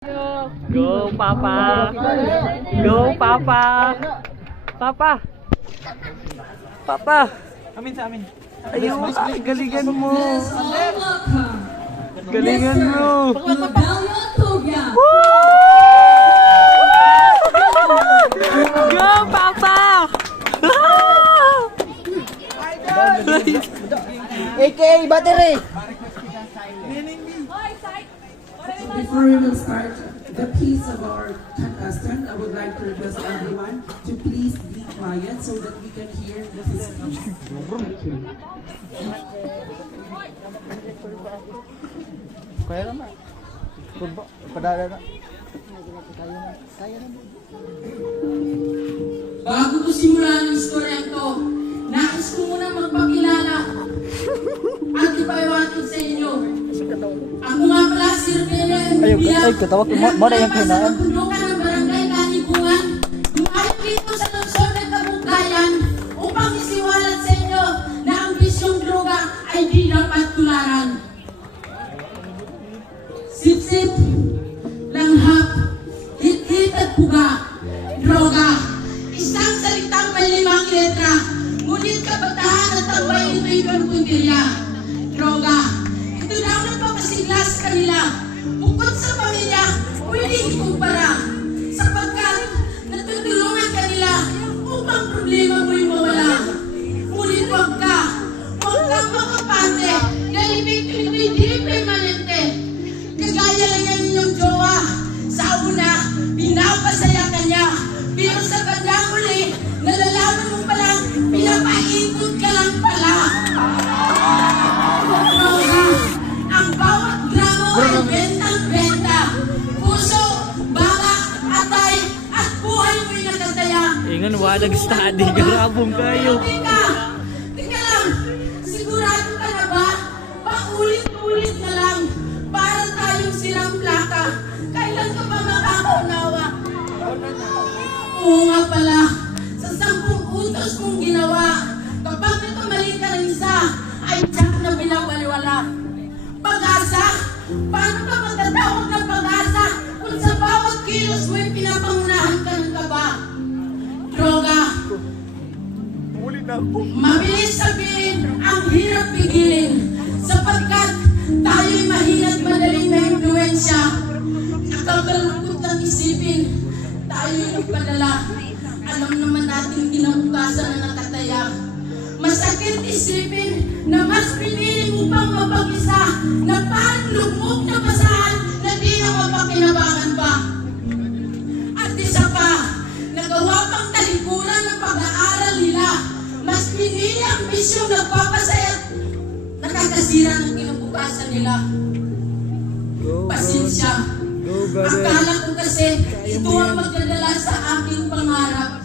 Go, Papa! Go, Papa! Papa! Papa! Amin sa amin. Ayun, galingan mo! Galingan mo! Go, Papa! AKA battery! Before we will start the piece of our contestant, I would like to request everyone to please be quiet so that we can hear the piece. Thank you. Kaya naman. Padala na. Bago ko simulan ang istorya ko, nais ko muna magpakilala at ipaiwatin sa inyo. Ako nga pala si Rivera Envilla. Ay, katawag ko. Mara yung kainaan. Sa pundukan ng barangay Kanibungan, dumayo dito sa lungsod ng Kabungkayan upang isiwalat sa inyo na ang bisyong droga ay di dapat tularan. Sip-sip, langhap, hit-hit at puga, droga. Isang salitang may 5 letra, ngunit kabatahan at tambay ito'y konpuntirya. Droga. Ito na ang nagpapasigla sa kanila. Bukod sa pamilya, pwedeng ikumpara. Sapagkat natutulungan kanila upang problema mo'y mawala. Ngunit huwag kang makapante dahil ito'y di permanente. Kagaya lang yan inyong jowa. Sa una, pinapasaya kanya. Pero sa bandang huli, nalalaman mo palang pinapaikot ka lang pala. Droga, ang bawat gramo ay bentang-benta. Puso, baka, atay, at buhay mo'y nakataya. Ingan, walag study. Garabong kayo. Teka lang, sigurado ka na ba? Paulit-ulit na lang, para tayong silang plaka. Kailan ka pa makakaunawa? Oo nga pala, sa 10 utos mong ginawa, kapag nakamali ka ng isa, ay tiyak na binawaliwala. Pag-asa? Paano ka magtatawag ng pag-asa kung sa bawat kilos mo'y pinapangunahan ka ng kaba? Droga. Mabilis sabihin, ang hirap pigilin, sapagkat tayo'y mahina't madaling na impluensya. Nakakalungkot ng isipin, tayo'y nagpadala. Alam naman natin kinabukasan na nakataya. Masakit isipin na mas pinili mo pang mapag-isa na parang lugmok na basahan na di na mapakinabangan pa. At isa pa, nagawa pang talikuran ng pag-aaral nila. Mas pinili ang bisyong nagpapasaya at nakakasira ng kinabukasan nila. Pasensya. Akala ko kasi ito ang magdadala sa aking pangarap.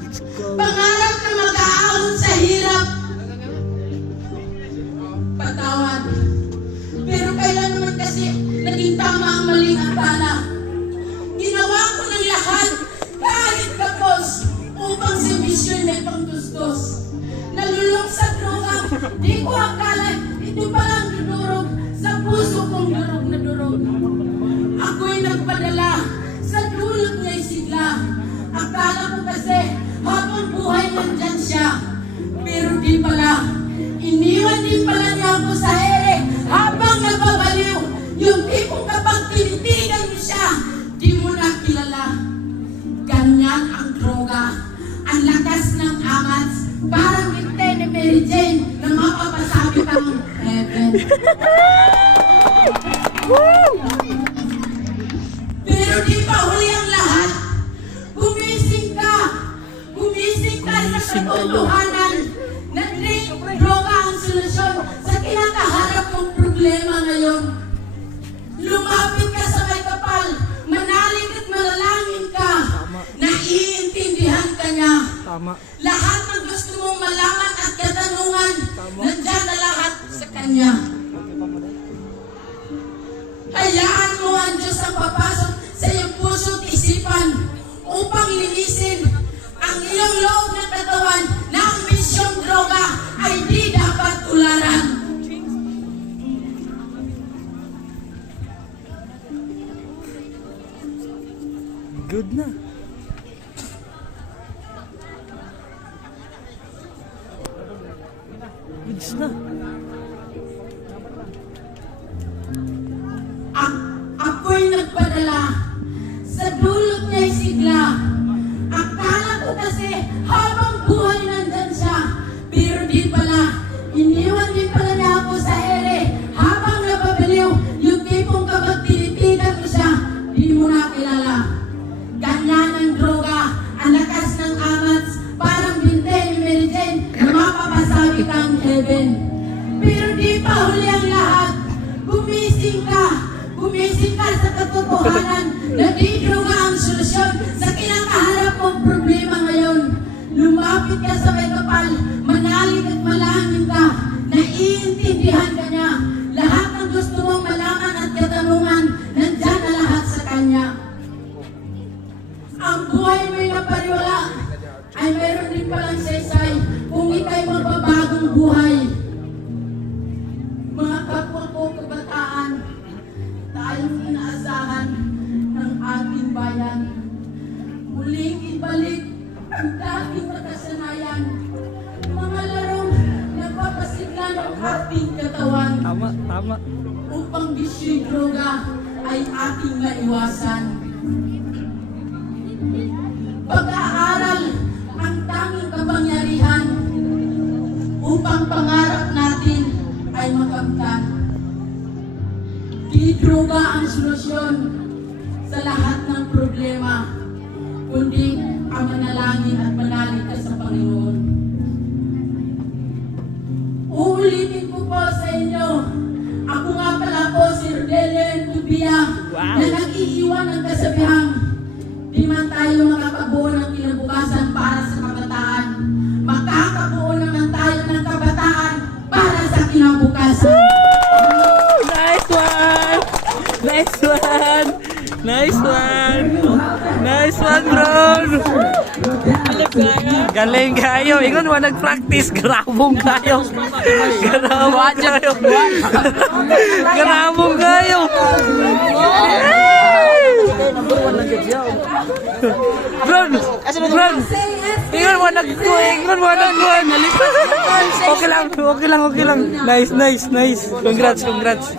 Pangarap na mag-aahon sa hirap. Patawad. Pero kailan naman kasi naging tama ang maling akala. Ginawa ko ng lahat kahit kapos upang si misyon may pangtustos. Nalulong sa droga, di ko akala ito palang dudurog sa puso kong durog na durog. Ako'y nagpadala sa dulot niya'y sigla. Akala ko kasi habang buhay nandyan siya. Pero di pala. Iniwan din pala niya ako sa ere habang nagbabaliw. Yung tipong kapag tinitigan mo siya, di mo na kilala. Ganyan ang droga. Ang lakas ng angas. Parang binte ni Mary Jane na mapapasabit ang heaven. Pero di pa huli ang lahat. Gumising ka. Gumising ka sa katotohanan. Na-drink, droga ang solusyon sa kinakaharap mong problema ngayon. Lumapit ka sa may kapal. Manalig at manalangin ka. Naiintindihan ka niya. Lahat ng gusto mong malaman at katanungan, nandiyan na lahat sa kanya. Hayaan mo ang Diyos ang papasok sa iyong puso at isipan upang linisin ang iyong loob ng katawan na ang misyong droga ay di dapat tularan. Good na. Goods na. Ako'y nagpadala sa dulot niya'y sigla. Akala ko kasi habang buhay nandyan siya, pero di pala. Iniwan din pala niya ako sa ere habang napabaliw. Yung tipong kapag tinitigan ko siya, di mo na kilala. Ganyan ang droga, ang lakas ng amats, parang binte ni Mary Jane na mapapasabi kang heaven. Pero di pa huli ang lahat. Gumising ka sa katotohanan na di droga ang solusyon sa kinakaharap mong problema ngayon. Lumapit ka sa may kapal, manalig at malangin ka, naiintindihan ka niya. Lahat ng gusto mong malaman at katanungan, nandyan na lahat sa kanya. Ang buhay mo'y napariwala, ay meron din palang saysay kung ika'y magbabagong buhay. Mga kapwa ko kabataan, tayong inaasahan ng ating bayan. Muling ibalik ang dating nakasanayan, mga larong nagpapasigla ng ating katawan. Tama, tama. Upang bisyo'y droga ay ating maiwasan. Pag-aaral ang tanging kapangyarihan upang pangarap natin ay makamtan. Di droga ang solusyon sa lahat ng problema, kundi ang manalangin at manalig ka sa Panginoon. Uulitin ko po sa inyo, ako nga pala po si Rodelio Tubia, na nag-iiwan ng kasabihang, di man tayo makakabuo ng kinabukasan para sa kabataan, makakabuo naman tayo ng kabataan para sa kinabukasan. Nice one! Nice one! Nice one! Nice one, bro! Galing kayo! Ingon mo nag-practice! Grabong kayo! Grabong kayo! Grabong kayo! Bron! Bron! Ingon mo nag-kuing! Ingon mo nag-kuing! Okay lang! Okay lang! Okay lang! Nice! Nice! Nice! Congrats! Congrats!